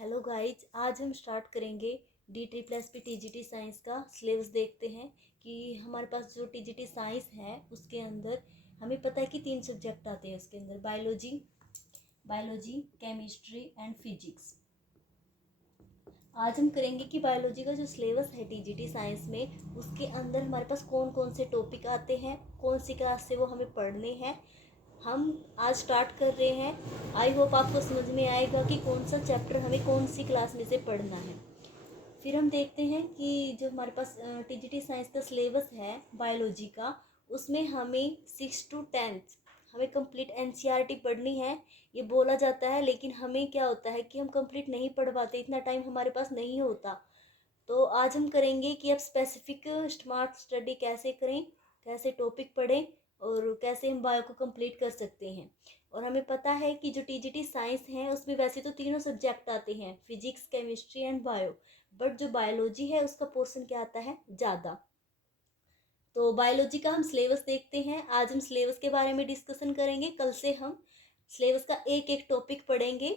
Hello guys, आज हम start करेंगे डी++ टीजीटी साइंस का सिलेबस। देखते हैं कि हमारे पास जो टीजीटी साइंस है उसके अंदर हमें पता है कि 3 सब्जेक्ट आते हैं उसके अंदर, बायोलॉजी, केमिस्ट्री एंड फिजिक्स। आज हम करेंगे कि बायोलॉजी का जो सिलेबस है टीजीटी साइंस में उसके अंदर हमारे पास कौन कौन से टॉपिक आते हैं, कौन सी क्लास से वो हमें पढ़ने हैं। हम आज स्टार्ट कर रहे हैं। आई होप आपको समझ में आएगा कि कौन सा चैप्टर हमें कौन सी क्लास में से पढ़ना है। फिर हम देखते हैं कि जो हमारे पास टीजीटी साइंस का सिलेबस है बायोलॉजी का, उसमें हमें 6 to 10 हमें कंप्लीट एनसीईआरटी पढ़नी है। ये बोला जाता है, लेकिन हमें क्या होता है कि हम कंप्लीट नहीं पढ़ पाते, इतना टाइम हमारे पास नहीं होता। तो आज हम करेंगे कि अब स्पेसिफिक स्मार्ट स्टडी कैसे करें, कैसे टॉपिक पढ़ें और कैसे हम बायो को कंप्लीट कर सकते हैं। और हमें पता है कि जो टीजीटी साइंस है उसमें वैसे तो तीनों सब्जेक्ट आते हैं, physics, chemistry and bio, but जो बायोलॉजी है उसका पोर्शन क्या आता है, ज़्यादा। तो बायोलॉजी का हम सिलेबस देखते हैं। आज हम सिलेबस के बारे में डिस्कशन करेंगे। कल से हम सिलेबस का एक एक टॉपिक पढ़ेंगे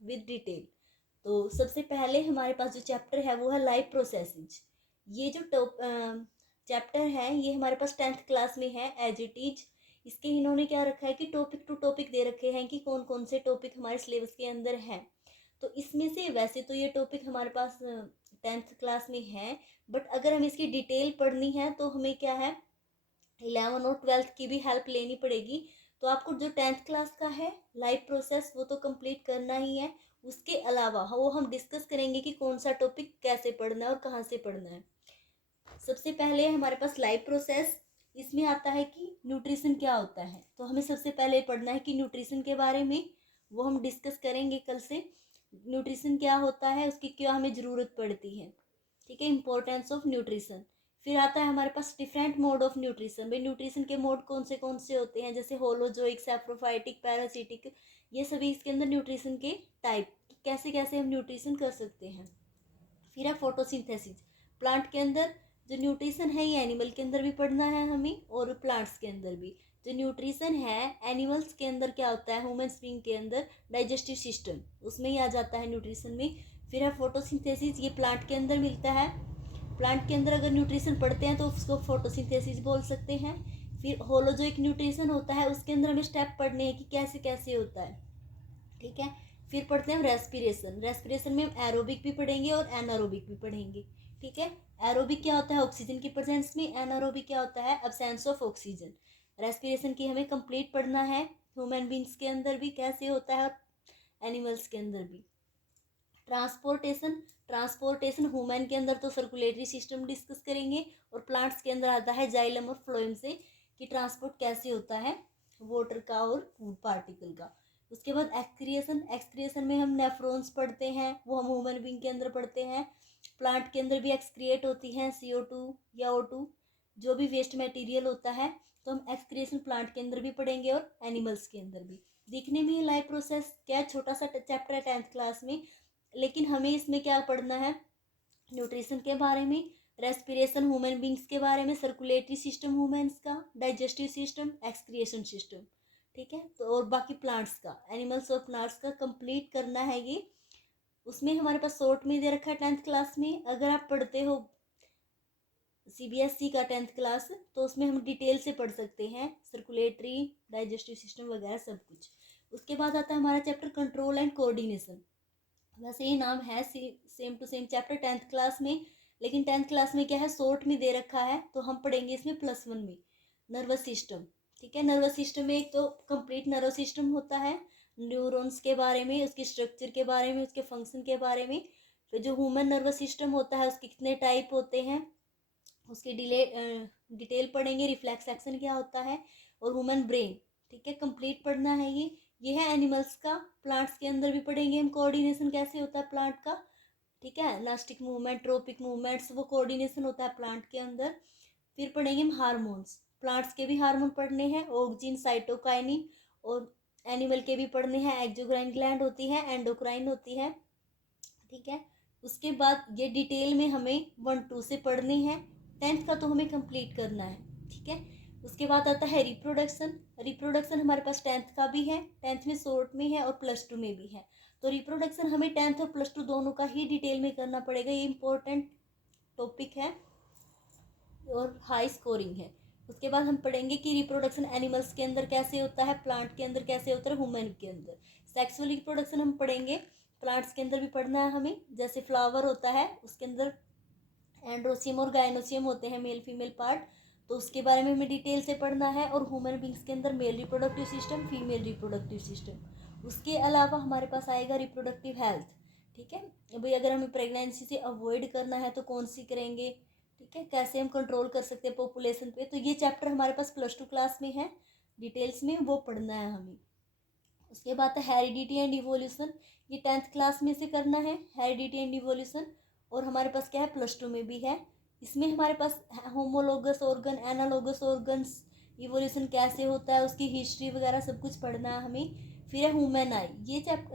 विद डिटेल। तो सबसे पहले हमारे पास जो चैप्टर है वो है लाइफ प्रोसेसेज। ये जो चैप्टर है ये हमारे पास 10th क्लास में है एज इट इज। इसके इन्होंने क्या रखा है कि टॉपिक टू टॉपिक दे रखे हैं कि कौन कौन से टॉपिक हमारे सिलेबस के अंदर हैं। तो इसमें से वैसे तो ये टॉपिक हमारे पास 10th क्लास में है, बट अगर हमें इसकी डिटेल पढ़नी है तो हमें क्या है 11 और 12th की भी हेल्प लेनी पड़ेगी। तो आपको जो 10th क्लास का है लाइफ प्रोसेस वो तो कंप्लीट करना ही है। उसके अलावा वो हम डिस्कस करेंगे कि कौन सा टॉपिक कैसे पढ़ना है और कहाँ से पढ़ना है। सबसे पहले हमारे पास लाइफ प्रोसेस, इसमें आता है कि न्यूट्रिशन क्या होता है। तो हमें सबसे पहले पढ़ना है कि न्यूट्रिशन के बारे में, वो हम डिस्कस करेंगे कल से। न्यूट्रिशन क्या होता है, उसकी क्या हमें ज़रूरत पड़ती है, ठीक है, इंपॉर्टेंस ऑफ न्यूट्रिशन। फिर आता है हमारे पास डिफरेंट मोड ऑफ न्यूट्रिशन। भाई न्यूट्रिशन के मोड कौन से होते हैं, जैसे होलोजोइक, सैप्रोफाइटिक, पैरासिटिक, ये सभी इसके अंदर न्यूट्रिशन के टाइप, कैसे कैसे हम न्यूट्रिशन कर सकते हैं। फिर है फोटोसिंथेसिस। प्लांट के अंदर जो न्यूट्रिशन है ये एनिमल के अंदर भी पढ़ना है हमें और प्लांट्स के अंदर भी। जो न्यूट्रिशन है एनिमल्स के अंदर क्या होता है, ह्यूमन बीइंग के अंदर डाइजेस्टिव सिस्टम, उसमें ही आ जाता है न्यूट्रिशन में। फिर है फोटोसिंथेसिस, ये प्लांट के अंदर मिलता है। प्लांट के अंदर अगर न्यूट्रिशन पढ़ते हैं तो उसको फोटोसिंथेसिस बोल सकते हैं। फिर होलोजोइक न्यूट्रिशन होता है, उसके अंदर हमें स्टेप पढ़ने हैं कि कैसे कैसे होता है, ठीक है। फिर पढ़ते हैं हम रेस्पिरेशन। रेस्पिरेशन में हम एरोबिक भी पढ़ेंगे और एनारोबिक भी पढ़ेंगे, ठीक है। एरोबिक क्या होता है, ऑक्सीजन की प्रेजेंस में। एनारोबिक क्या होता है, एब्सेंस ऑफ ऑक्सीजन। रेस्पिरेशन की हमें कंप्लीट पढ़ना है, ह्यूमन बींग्स के अंदर भी कैसे होता है और एनिमल्स के अंदर भी। ट्रांसपोर्टेशन, ट्रांसपोर्टेशन ह्यूमन के अंदर तो सर्कुलेटरी सिस्टम डिस्कस करेंगे और प्लांट्स के अंदर आता है जाइलम और फ्लोएम से कि ट्रांसपोर्ट कैसे होता है वाटर का और फूड पार्टिकल का। उसके बाद एक्सक्रिएशन, एक्सक्रिएशन में हम नेफ्रॉन्स पढ़ते हैं, वो हम ह्यूमन बींग के अंदर पढ़ते हैं। प्लांट के अंदर भी एक्सक्रिएट होती हैं CO2 या O2, जो भी वेस्ट मटेरियल होता है, तो हम एक्सक्रिएशन प्लांट के अंदर भी पढ़ेंगे और एनिमल्स के अंदर भी। देखने में ये लाइफ प्रोसेस क्या छोटा सा चैप्टर है 10th क्लास में, लेकिन हमें इसमें क्या पढ़ना है, न्यूट्रिशन के बारे में, रेस्पिरेशन ह्यूमन बींग्स के बारे में, सर्कुलेटरी सिस्टम ह्यूमन्स का, डाइजेस्टिव सिस्टम, एक्सक्रिएशन सिस्टम, ठीक है। तो और बाकी प्लांट्स का, एनिमल्स और प्लांट्स का कंप्लीट करना है ये। उसमें हमारे पास शॉर्ट में दे रखा है 10th क्लास में। अगर आप पढ़ते हो CBSE का 10th क्लास तो उसमें हम डिटेल से पढ़ सकते हैं, सर्कुलेटरी, डाइजेस्टिव सिस्टम वगैरह सब कुछ। उसके बाद आता है हमारा चैप्टर कंट्रोल एंड कोऑर्डिनेशन। वैसे ये नाम है same to same chapter 10th class में, लेकिन 10th क्लास में क्या है शॉर्ट में दे रखा है, तो हम पढ़ेंगे इसमें +1 में नर्वस सिस्टम, ठीक है। नर्वस सिस्टम में एक तो कंप्लीट नर्वस सिस्टम होता है, न्यूरॉन्स के बारे में, उसके स्ट्रक्चर के बारे में, उसके फंक्शन के बारे में। फिर जो ह्यूमन नर्वस सिस्टम होता है उसके कितने टाइप होते हैं उसकी डिटेल पढ़ेंगे, रिफ्लेक्स एक्शन क्या होता है, और ह्यूमन ब्रेन, ठीक है, कंप्लीट पढ़ना है ये है एनिमल्स का। प्लांट्स के अंदर भी पढ़ेंगे हम कोऑर्डिनेशन कैसे होता है प्लांट का, ठीक है, नास्टिक मूवमेंट, ट्रोपिक मूवमेंट्स, वो कोऑर्डिनेशन होता है प्लांट के अंदर। फिर पढ़ेंगे हम हार्मोन्स, प्लांट्स के भी हार्मोन पढ़ने हैं, ऑक्सिन, साइटोकाइनिन, और एनिमल के भी पढ़ने हैं, एक्सोक्राइन ग्लैंड होती है, एंडोक्राइन होती है, ठीक है। उसके बाद ये डिटेल में हमें 1-2 से पढ़नी है, 10th का तो हमें कंप्लीट करना है, ठीक है। उसके बाद आता है रिप्रोडक्शन। रिप्रोडक्शन हमारे पास 10th का भी है, 10th में शॉर्ट में है और +2 में भी है। तो रिप्रोडक्शन हमें 10th और +2 दोनों का ही डिटेल में करना पड़ेगा, ये इम्पोर्टेंट टॉपिक है और हाई स्कोरिंग है। उसके बाद हम पढ़ेंगे कि रिप्रोडक्शन एनिमल्स के अंदर कैसे होता है, प्लांट के अंदर कैसे होता है, ह्यूमन के अंदर। सेक्सुअल रिप्रोडक्शन हम पढ़ेंगे, प्लांट्स के अंदर भी पढ़ना है हमें, जैसे फ्लावर होता है उसके अंदर एंड्रोसियम और गायनोसियम होते हैं, मेल फीमेल पार्ट, तो उसके बारे में हमें डिटेल से पढ़ना है। और ह्यूमन बींग्स के अंदर male reproductive system, female reproductive system. उसके अलावा हमारे पास आएगा रिप्रोडक्टिव हेल्थ, ठीक है। भाई अगर हमें प्रेगनेंसी से अवॉइड करना है तो कौन सी करेंगे, ठीक है, कैसे हम कंट्रोल कर सकते हैं पॉपुलेशन पे, तो ये चैप्टर हमारे पास +2 क्लास में है, डिटेल्स में वो पढ़ना है हमें। उसके बाद है हेरिडिटी एंड इवोल्यूशन, ये 10th क्लास में से करना है, हेरिडिटी एंड इवोल्यूशन। और हमारे पास क्या है, +2 में भी है। इसमें हमारे पास homologous organ, analogous organs, evolution कैसे होता है, उसकी हिस्ट्री वगैरह सब कुछ पढ़ना है हमें। फिर है ह्यूमन आई,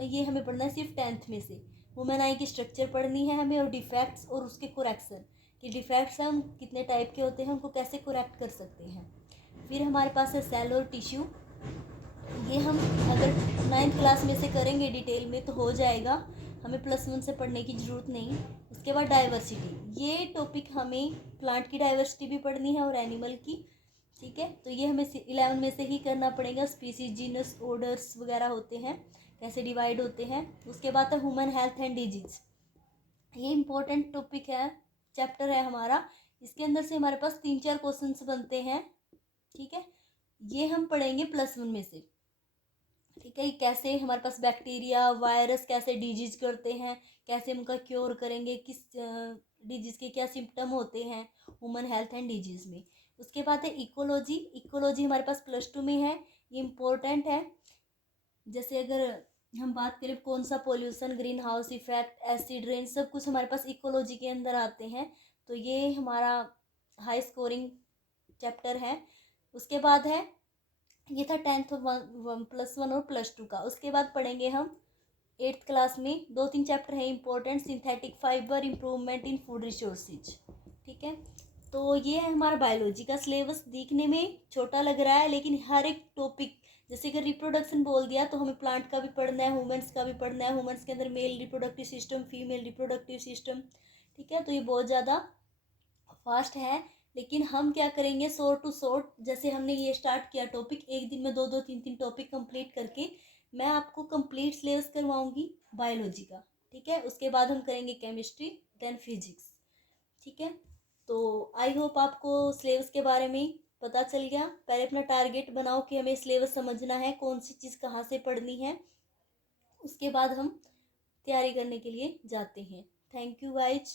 ये हमें पढ़ना है सिर्फ 10th में से। ह्यूमन आई की स्ट्रक्चर पढ़नी है हमें, और डिफेक्ट्स और उसके करेक्शन, कि डिफेक्ट्स हैं हम कितने टाइप के होते हैं, उनको कैसे करेक्ट कर सकते हैं। फिर हमारे पास है सेल और टिश्यू, ये हम अगर 9th क्लास में से करेंगे डिटेल में तो हो जाएगा, हमें +1 से पढ़ने की ज़रूरत नहीं। उसके बाद डाइवर्सिटी, ये टॉपिक हमें प्लांट की डाइवर्सिटी भी पढ़नी है और एनिमल की, ठीक है। तो ये हमें 11 में से ही करना पड़ेगा, स्पीसीज, जीनस, ऑर्डर्स वगैरह होते हैं, कैसे डिवाइड होते हैं। उसके बाद है ह्यूमन हेल्थ एंड डिजीज, ये इंपॉर्टेंट टॉपिक है, चैप्टर है हमारा। इसके अंदर से हमारे पास 3-4 क्वेश्चंस बनते हैं, ठीक है। ये हम पढ़ेंगे +1 में से, ठीक है। कैसे हमारे पास बैक्टीरिया, वायरस कैसे डिजीज करते हैं, कैसे उनका क्योर करेंगे, किस डिजीज के क्या सिम्टम होते हैं ह्यूमन हेल्थ एंड डिजीज में। उसके बाद है इकोलॉजी, इकोलॉजी हमारे पास +2 में है, ये इम्पोर्टेंट है। जैसे अगर हम बात करें कौन सा pollution, green house effect, acid rain, सब कुछ हमारे पास इकोलॉजी के अंदर आते हैं, तो ये हमारा हाई स्कोरिंग चैप्टर है। उसके बाद है, ये था 10th +1 और +2 का। उसके बाद पढ़ेंगे हम 8th क्लास में 2-3 चैप्टर है important, synthetic fibre, improvement in food resources, ठीक है। तो ये है हमारा बायोलॉजी का सिलेबस, दिखने में छोटा लग रहा है लेकिन हर एक टॉपिक, जैसे कि रिप्रोडक्शन बोल दिया तो हमें प्लांट का भी पढ़ना है, ह्यूमन्स का भी पढ़ना है, ह्यूमन्स के अंदर male reproductive system, female reproductive system, ठीक है। तो ये बहुत ज़्यादा फास्ट है, लेकिन हम क्या करेंगे, शॉर्ट टू शॉर्ट, जैसे हमने ये स्टार्ट किया टॉपिक, एक दिन में 2-2, 3-3 टॉपिक कंप्लीट करके मैं आपको कंप्लीट सिलेबस करवाऊंगी बायोलॉजी का, ठीक है। उसके बाद हम करेंगे केमिस्ट्री, देन फिजिक्स, ठीक है। तो आई होप आपको सिलेबस के बारे में पता चल गया। पहले अपना टारगेट बनाओ कि हमें सिलेबस समझना है, कौन सी चीज़ कहाँ से पढ़नी है, उसके बाद हम तैयारी करने के लिए जाते हैं। Thank you guys.